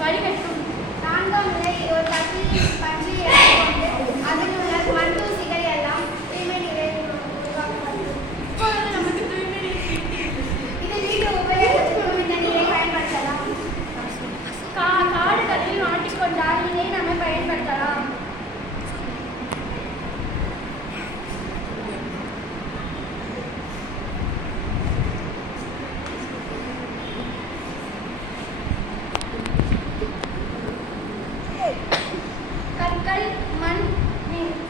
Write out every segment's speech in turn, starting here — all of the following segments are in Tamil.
வடிகட்டும். 4ஆம் நிலை ஒரு தட்டில் பஞ்சு எடுத்துக்கொண்டு அதில் உள்ள மண் தூசிகள் எல்லாம் தூய்மை நிலையில் உருவாக்கப்படும். இப்பொழுது நமக்கு தூய்மை நீர் கிடைக்கிறது. இது வீட்டு உபயோகத்திற்கும் இந்த நீரை பயன்படுத்தலாம். காடுகளில் மாட்டிக்கொண்டால் இதை நம்ம பயன்படுத்தலாம். கற்கள், மண்,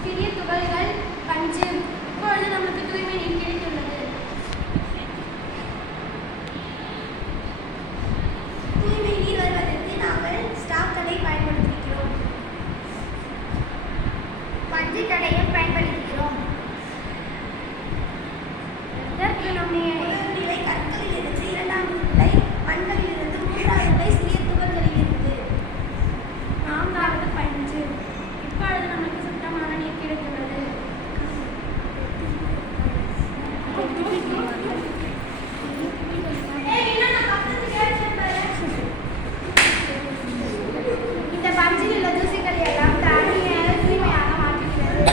சிறிய துகள்கள், பஞ்சு. இப்பொழுது நமக்கு தூய்மை நீர் கிடைத்துள்ளது. தூய்மை நீர் வருவதற்கு நாங்கள் ஸ்டாக்களை பயன்படுத்துகிறோம். பஞ்சு கடையும் பயன்படுத்துகிறோம். இதற்கு முதல் நிலை கற்களில் இருந்து 2ஆம் நிலை மண்களில் இருந்து 3ஆம் நிலை சிறிய துகள்களில் இருந்து 4வது பஞ்சு. இப்பொழுது நமக்கு சுத்தமான நீர் கிடைத்துள்ளது. இந்த பஞ்சில் உள்ள தூசிகள் எல்லாம் தண்ணீரை தூய்மையாக மாற்றுகிறது.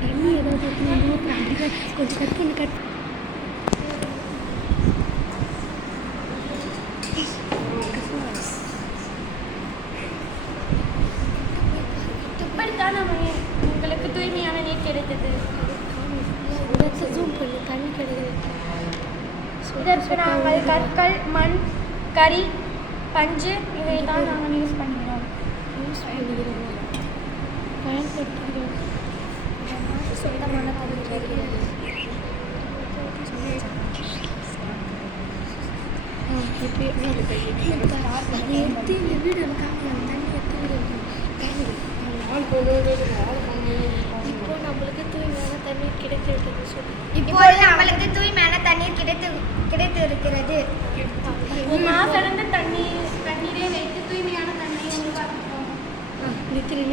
தண்ணி ஏதாவது கொஞ்சம் கட் பண்ணி கட் இப்படித்தான் உங்களுக்கு தூய்மையான நீர் கிடைத்தது. ஜூம் பண்ணி தண்ணி கிடையாது. இதற்கு நாங்கள் கற்கள், மண், கரி, பஞ்சு இதை தான் நாங்கள் யூஸ் பண்ணுகிறோம். பயன்படுத்துகிறோம். சொந்தமான தண்ணி கிடைக்கிறது. அதை எடுத்து இந்த வீடு காமிக்கலாம். தண்ணி எடுத்து வீடு இப்போ நம்மளுக்கு தூய்மையான தண்ணீர் கிடைத்து விட்டது. இப்பொழுது நம்மளுக்கு தூய்மையான தண்ணீர் கிடைத்து இருக்கிறது. மாசடைந்த தண்ணீரை வைத்து தூய்மையான தண்ணீரை உருவாக்குகிறோம். நித்திரி